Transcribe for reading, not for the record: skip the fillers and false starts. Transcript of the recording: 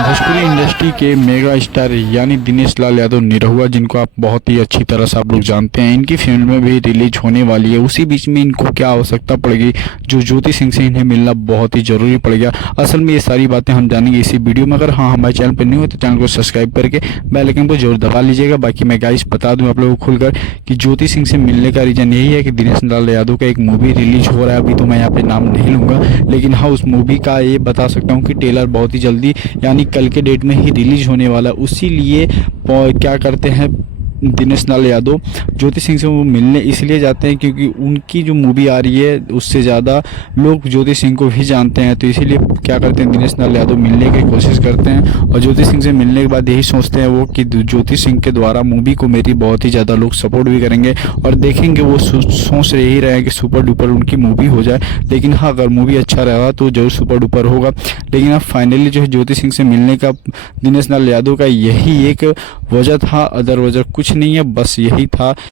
Bhojpuri industry के mega star यानी दिनेश लाल यादव निरहुआ, जिनको आप बहुत ही अच्छी तरह से आप लोग जानते हैं, इनकी फिल्म भी रिलीज होने वाली है। उसी बीच में इनको क्या आवश्यकता पड़ेगी, जो ज्योति सिंह से इन्हें मिलना बहुत ही जरूरी पड़ गया। असल में ये सारी बातें हम जानेंगे इसी वीडियो में। अगर हाँ हमारे चैनल पर नहीं हो तो चैनल को सब्सक्राइब करके बेल आइकन को जरूर दबा लीजिएगा। बाकी मैं गाइस बता दूं आप लोगों को खुलकर कि ज्योति सिंह से मिलने का रीजन यही है कि दिनेश लाल यादव का एक मूवी रिलीज हो रहा है। अभी तो मैं यहाँ पे नाम नहीं लूंगा, लेकिन हाँ उस मूवी का ये बता सकता हूँ कि ट्रेलर बहुत ही जल्दी यानी कल के डेट में ही रिलीज होने वाला। उसी लिए क्या करते हैं दिनेश लाल यादव ज्योति सिंह से वो मिलने इसलिए जाते हैं क्योंकि उनकी जो मूवी आ रही है उससे ज़्यादा लोग ज्योति सिंह को भी जानते हैं। तो इसीलिए क्या करते हैं दिनेश लाल यादव मिलने की कोशिश करते हैं और ज्योति सिंह से मिलने के बाद यही सोचते हैं वो कि ज्योति सिंह के द्वारा मूवी को मेरी बहुत ही ज़्यादा लोग सपोर्ट भी करेंगे और देखेंगे। वो सोच रहे ही रहे हैं कि सुपर डुपर उनकी मूवी हो जाए। लेकिन हाँ अगर मूवी अच्छा रहा तो जरूर सुपर डुपर होगा। लेकिन अब फाइनली जो है ज्योति सिंह से मिलने का दिनेश लाल यादव का यही एक वजह था, अदर वजह कुछ नहीं है, बस यही था।